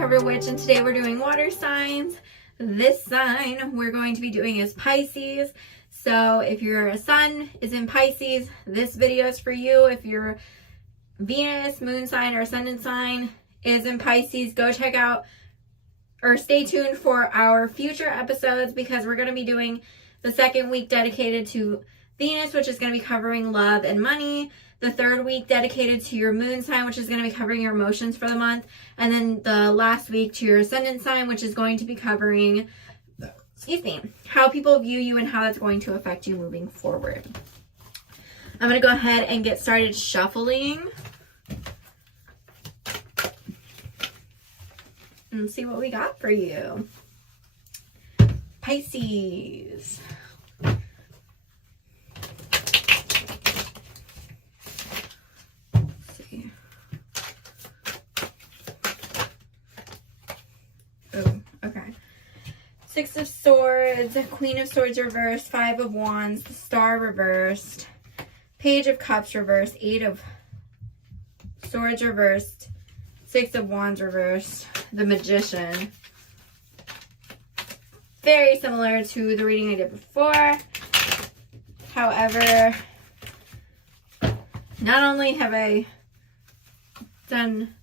Undercover Witch, and today we're doing water signs. This sign we're going to be doing is Pisces. So if your sun is in Pisces, this video is for you. If your Venus, moon sign, or ascendant sign is in Pisces, go check out or stay tuned for our future episodes, because we're going to be doing the second week dedicated to Venus, which is going to be covering love and money. The third week dedicated to your moon sign, which is going to be covering your emotions for the month. And then the last week to your ascendant sign, which is going to be covering, how people view you and how that's going to affect you moving forward. I'm going to go ahead and get started shuffling and see what we got for you. Pisces. Six of Swords, Queen of Swords reversed, Five of Wands, the Star reversed, Page of Cups reversed, Eight of Swords reversed, Six of Wands reversed, the Magician. Very similar to the reading I did before. However, not only have I done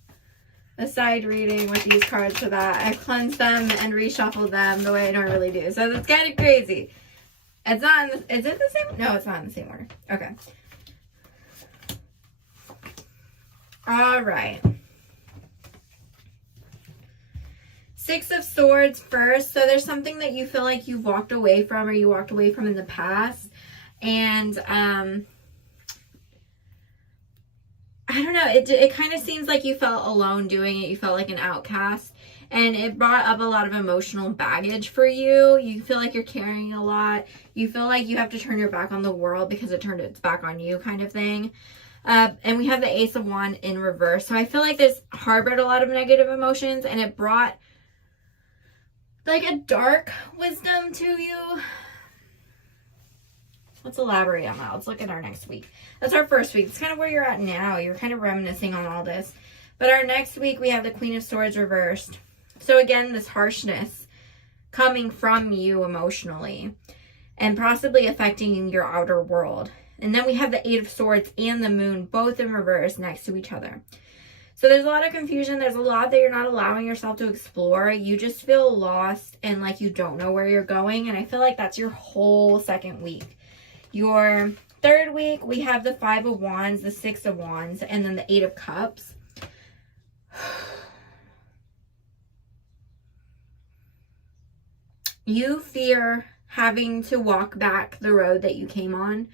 a side reading with these cards so that I cleansed them and reshuffled them the way I normally do. So that's kind of crazy. It's not in the, is it the same? No, it's not in the same order. Okay. All right. Six of Swords first. So there's something that you feel like you've walked away from, or you walked away from in the past. And, I don't know, it kind of seems like you felt alone doing it. You felt like an outcast, and it brought up a lot of emotional baggage for you. You feel like you're carrying a lot. You feel like you have to turn your back on the world because it turned its back on you, kind of thing. And we have the Ace of Wands in reverse. So I feel like this harbored a lot of negative emotions, and it brought like a dark wisdom to you. Let's elaborate on that. Let's look at our next week. That's our first week. It's kind of where you're at now. You're kind of reminiscing on all this. But our next week, we have the Queen of Swords reversed. So again, this harshness coming from you emotionally and possibly affecting your outer world. And then we have the Eight of Swords and the Moon, both in reverse next to each other. So there's a lot of confusion. There's a lot that you're not allowing yourself to explore. You just feel lost and like you don't know where you're going. And I feel like that's your whole second week. Your third week, we have the Five of Wands, the Six of Wands, and then the Eight of Cups. You fear having to walk back the road that you came on.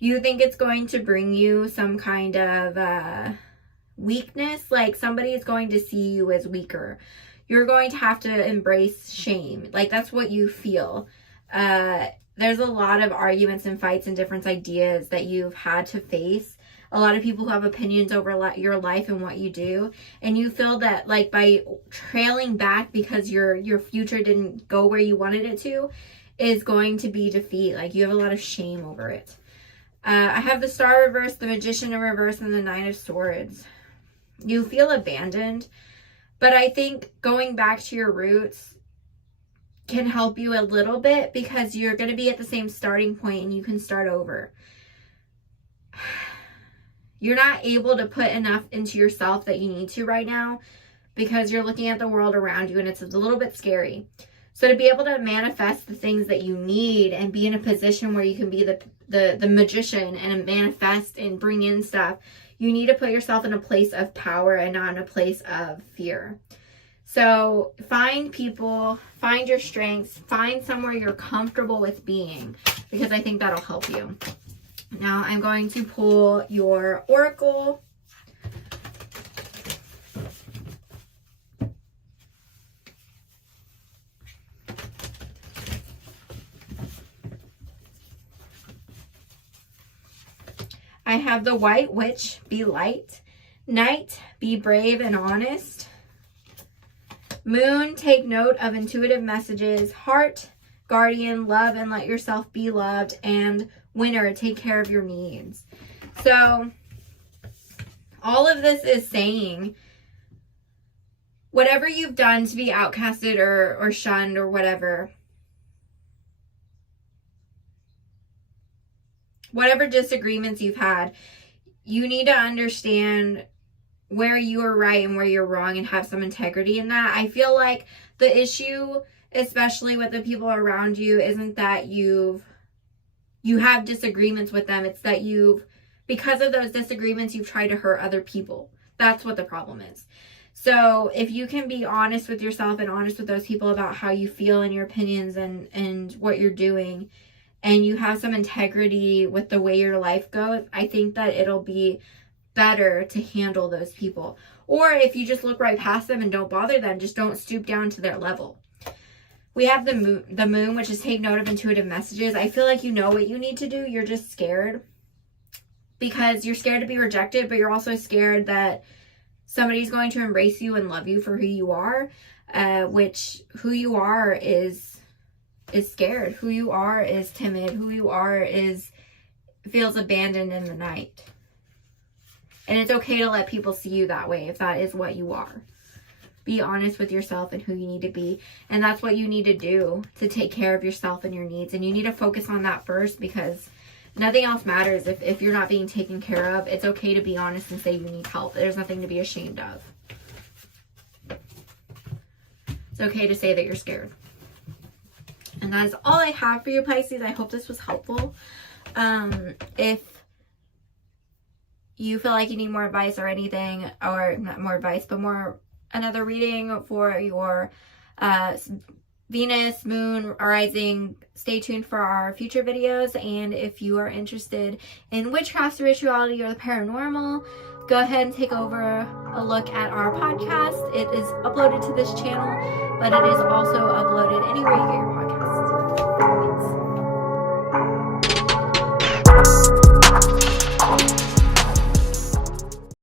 You think it's going to bring you some kind of weakness, like somebody is going to see you as weaker. You're going to have to embrace shame. Like, that's what you feel. There's a lot of arguments and fights and different ideas that you've had to face. A lot of people who have opinions over your life and what you do. And you feel that, like, by trailing back because your future didn't go where you wanted it to, is going to be defeat. Like, you have a lot of shame over it. I have the Star reversed, the Magician in reverse, and the Nine of Swords. You feel abandoned. But I think going back to your roots can help you a little bit, because you're going to be at the same starting point and you can start over. You're not able to put enough into yourself that you need to right now, because you're looking at the world around you and it's a little bit scary. So to be able to manifest the things that you need and be in a position where you can be the magician and manifest and bring in stuff, you need to put yourself in a place of power and not in a place of fear. So find people, find your strengths, find somewhere you're comfortable with being, because I think that'll help you. Now I'm going to pull your oracle. I have the White Witch, be light. Knight, be brave and honest. Moon, take note of intuitive messages. Heart, guardian, love and let yourself be loved. And winner, take care of your needs. So all of this is saying whatever you've done to be outcasted or shunned or whatever disagreements you've had, you need to understand where you are right and where you're wrong and have some integrity in that. I feel like the issue, especially with the people around you, isn't that you have disagreements with them. It's that because of those disagreements, you've tried to hurt other people. That's what the problem is. So if you can be honest with yourself and honest with those people about how you feel and your opinions and what you're doing, and you have some integrity with the way your life goes, I think that it'll be better to handle those people. Or if you just look right past them and don't bother them, just don't stoop down to their level. We have the moon, which is take note of intuitive messages. I feel like you know what you need to do. You're just scared because you're scared to be rejected, but you're also scared that somebody's going to embrace you and love you for who you are, which who you are is scared. Who you are is timid. Who you are feels abandoned in the night. And it's okay to let people see you that way if that is what you are. Be honest with yourself and who you need to be. And that's what you need to do to take care of yourself and your needs. And you need to focus on that first, because nothing else matters if you're not being taken care of. It's okay to be honest and say you need help. There's nothing to be ashamed of. It's okay to say that you're scared. And that is all I have for you, Pisces. I hope this was helpful. If you feel like you need more advice or anything, or not more advice, but another reading for your Venus, Moon, Rising, stay tuned for our future videos. And if you are interested in witchcraft, spirituality, or the paranormal, go ahead and take over a look at our podcast. It is uploaded to this channel, but it is also uploaded anywhere you get your